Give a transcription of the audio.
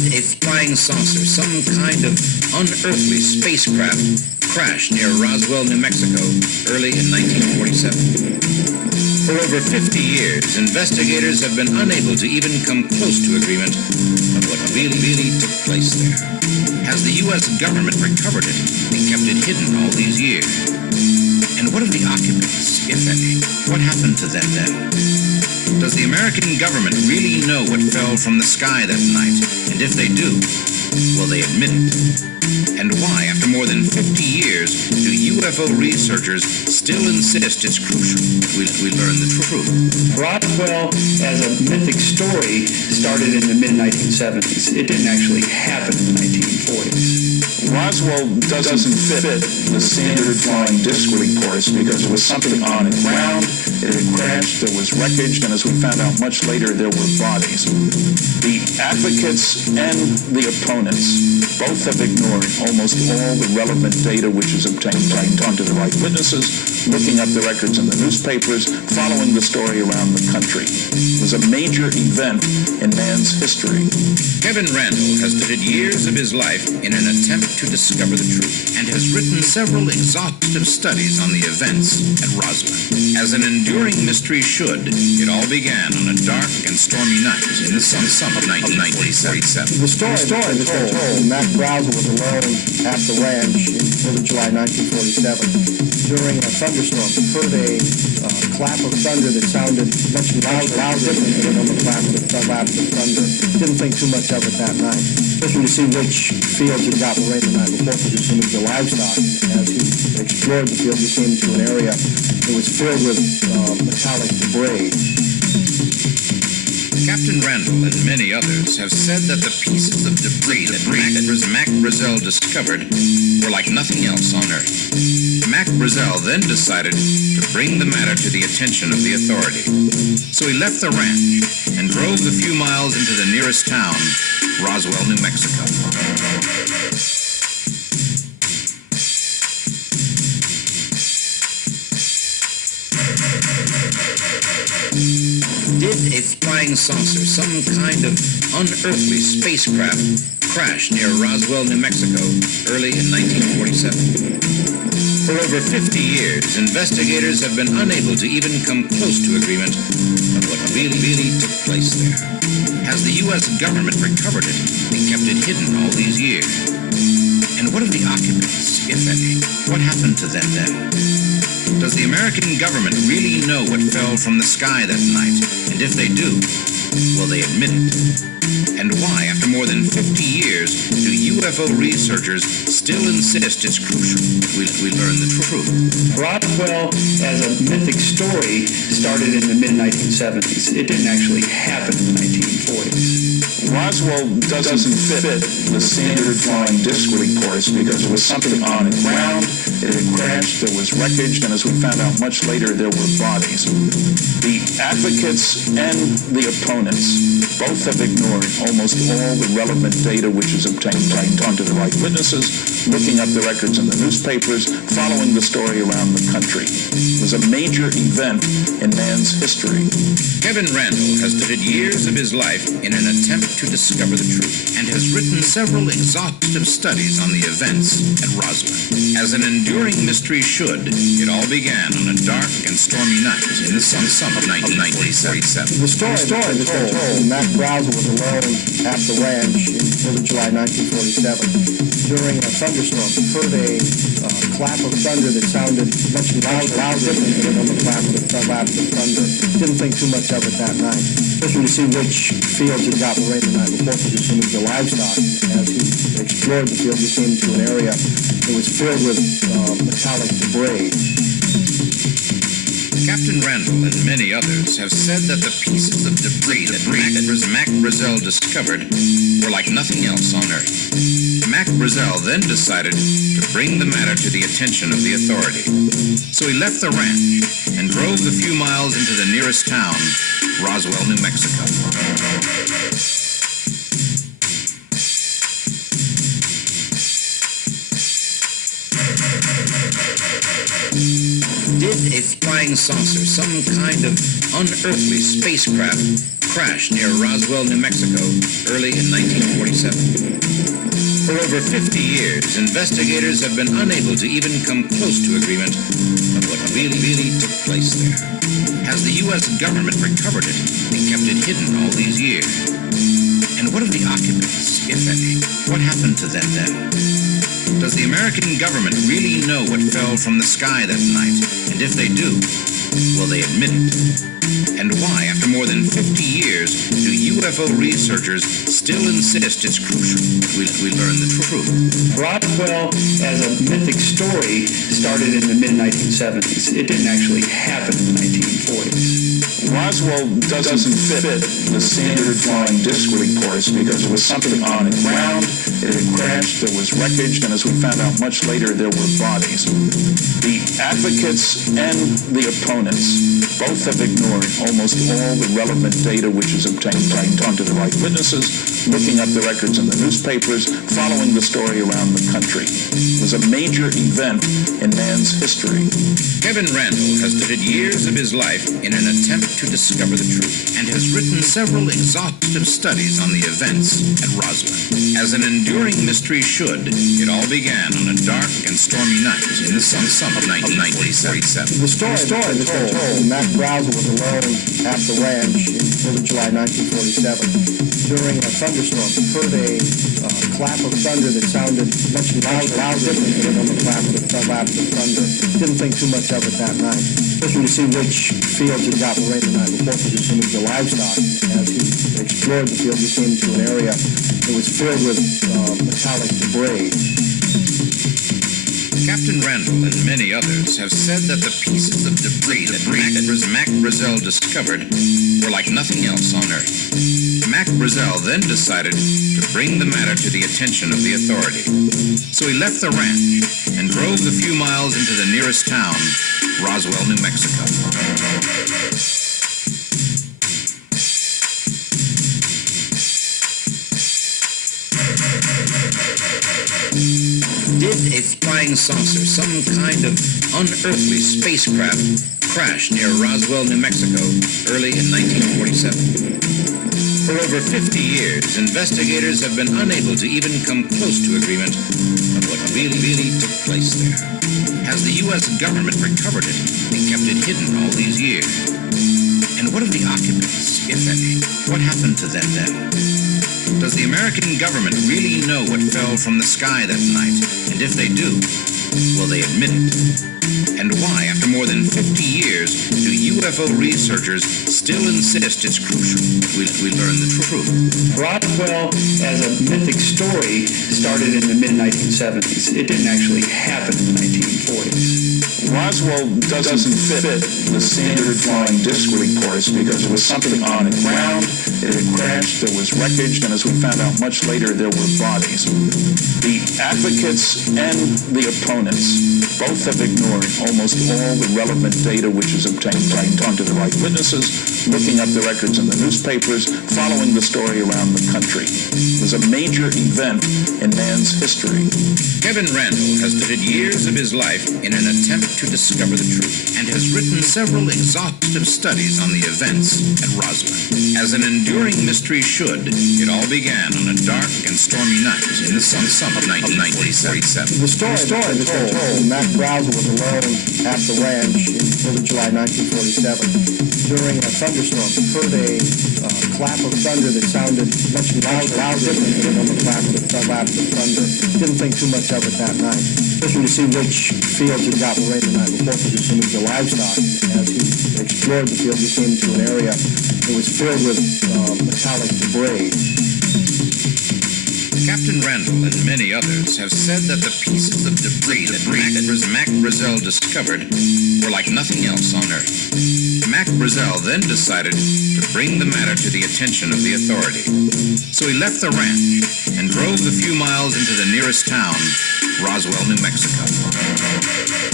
Did a flying saucer, some kind of unearthly spacecraft, crash near Roswell, New Mexico, early in 1947? For over 50 years, investigators have been unable to even come close to agreement on what really took place there. Has the U.S. government recovered it and kept it hidden all these years? And what of the occupants, if any? What happened to them then? Does the American government really know what fell from the sky that night? And if they do, will they admit it? And why, after more than 50 years, do UFO researchers still insist it's crucial we learn the truth? Roswell, as a mythic story, started in the mid-1970s. It didn't actually happen in the 1940s. Roswell doesn't fit the standard flying disc reports because there was something on the ground, it had crashed, there was wreckage, and as we found out much later, there were bodies. The advocates and the opponents both have ignored almost all the relevant data which is obtained by talking to the right witnesses, looking up the records in the newspapers, following the story around the country. It was a major event in man's history. Kevin Randall has devoted years of his life in an attempt to discover the truth and has written several exhaustive studies on the events at Roswell. As an enduring mystery should, it all began on a dark and stormy night in the summer of 1947. The story is told. Mac Roswell was alone at the ranch in early July 1947. During a thunderstorm, he heard a clap of thunder that sounded much louder than the normal clap of thunder. Didn't think too much of it that night. Looking to see which fields had gotten rain the night before, because he moved the livestock. As he explored the field, he came to an area that was filled with metallic debris. Captain Randall and many others have said that the pieces of debris that Mac Brazel discovered were like nothing else on Earth. Mac Brazel then decided to bring the matter to the attention of the authority. So he left the ranch and drove the few miles into the nearest town, Roswell, New Mexico. Did a flying saucer, some kind of unearthly spacecraft, crash near Roswell, New Mexico, early in 1947? For over 50 years, investigators have been unable to even come close to agreement on what really took place there. Has the U.S. government recovered it and kept it hidden all these years? And what of the occupants, if any? What happened to them then? Does the American government really know what fell from the sky that night? And if they do, will they admit it? And why, after more than 50 years, do UFO researchers still insist it's crucial we learn the truth? Roswell, as a mythic story, started in the mid-1970s. It didn't actually happen in the 1940s. Roswell doesn't fit the standard flying disc reports because there was something on the ground, it had crashed, there was wreckage, and as we found out much later, there were bodies. The advocates and the opponents both have ignored almost all the relevant data which is obtained by talking to the right witnesses, looking up the records in the newspapers, following the story around the country. It was a major event in man's history. Kevin Randall has devoted years of his life in an attempt to discover the truth and has written several exhaustive studies on the events at Roswell. As an enduring mystery should, it all began on a dark and stormy night in the summer of 1947. The story is told. Mac Roswell was alone at the ranch in early July 1947. During a thunderstorm, he heard a clap of thunder that sounded much louder than the normal clap of thunder. Didn't think too much of it that night. Looking to see which fields had gotten rain the night before, because he moved the livestock. As he explored the field, he came to an area that was filled with metallic debris. Captain Randall and many others have said that the pieces of debris that Mac Brazel discovered were like nothing else on Earth. Mac Brazel then decided to bring the matter to the attention of the authority. So he left the ranch and drove the few miles into the nearest town, Roswell, New Mexico. Did a flying saucer, some kind of unearthly spacecraft, crashed near Roswell, New Mexico, early in 1947. For over 50 years, investigators have been unable to even come close to agreement of what really took place there. Has the U.S. government recovered it and kept it hidden all these years? And what of the occupants, if any? What happened to them then? Does the American government really know what fell from the sky that night? And if they do, will they admit it? And why, after more than 50 years, do UFO researchers still insist it's crucial that we learn the truth? Roswell, as a mythic story, started in the mid-1970s. It didn't actually happen in the 1940s. Roswell doesn't fit the standard flying disc reports because there was something on the ground, it had crashed, there was wreckage, and as we found out much later, there were bodies. The advocates and the opponents both have ignored almost all the relevant data which is obtained by talking to the right witnesses, looking up the records in the newspapers, following the story around the country. It was a major event in man's history. Kevin Randall has devoted years of his life in an attempt to discover the truth and has written several exhaustive studies on the events at Roswell. As an enduring mystery should, it all began on a dark and stormy night in the summer of 1947. The story is told. Mac Roswell was alone at the ranch in early July 1947. During a thunderstorm, he heard a clap of thunder that sounded much louder than the clap of thunder. Didn't think too much of it that night. Looking to see which fields had gotten rain the night before because he moved the livestock. As he explored the field, he came to an area that was filled with metallic debris. Captain Randall and many others have said that the pieces of debris that Mac Brazel discovered were like nothing else on Earth. Mac Brazel then decided to bring the matter to the attention of the authority. So he left the ranch and drove the few miles into the nearest town, Roswell, New Mexico. Did a flying saucer, some kind of unearthly spacecraft, crash near Roswell, New Mexico, early in 1947? For over 50 years, investigators have been unable to even come close to agreement of what really took place there. Has the U.S. government recovered it and kept it hidden all these years? And what of the occupants, if any? What happened to them then? Does the American government really know what fell from the sky that night? And if they do, will they admit it? And why, after more than 50 years, do UFO researchers still insist it's crucial that we learn the truth? Roswell, as a mythic story, started in the mid-1970s. It didn't actually happen in the 1940s. Roswell doesn't fit the standard flying disc reports because there was something on the ground, it had crashed, there was wreckage, and as we found out much later, there were bodies. The advocates and the opponents both have ignored almost all the relevant data which is obtained by talking to the right witnesses, looking up the records in the newspapers, following the story around the country. It was a major event in man's history. Kevin Randall has devoted years of his life in an attempt to discover the truth and has written several exhaustive studies on the events at Roswell. As an enduring mystery should, it all began on a dark and stormy night in the summer of 1947. The story is told. Mac Roswell was alone at the ranch in early July 1947. During a thunderstorm, he heard a clap of thunder that sounded much louder than the clap of thunder. Didn't think too much of it that night. Looking to see which fields had gotten rain the night before because he moved the livestock. As he explored the field, he came to an area that was filled with metallic debris. Captain Randall and many others have said that the pieces of debris that Mac Brazel discovered were like nothing else on Earth. Mac Brazel then decided to bring the matter to the attention of the authority. So he left the ranch and drove the few miles into the nearest town, Roswell, New Mexico.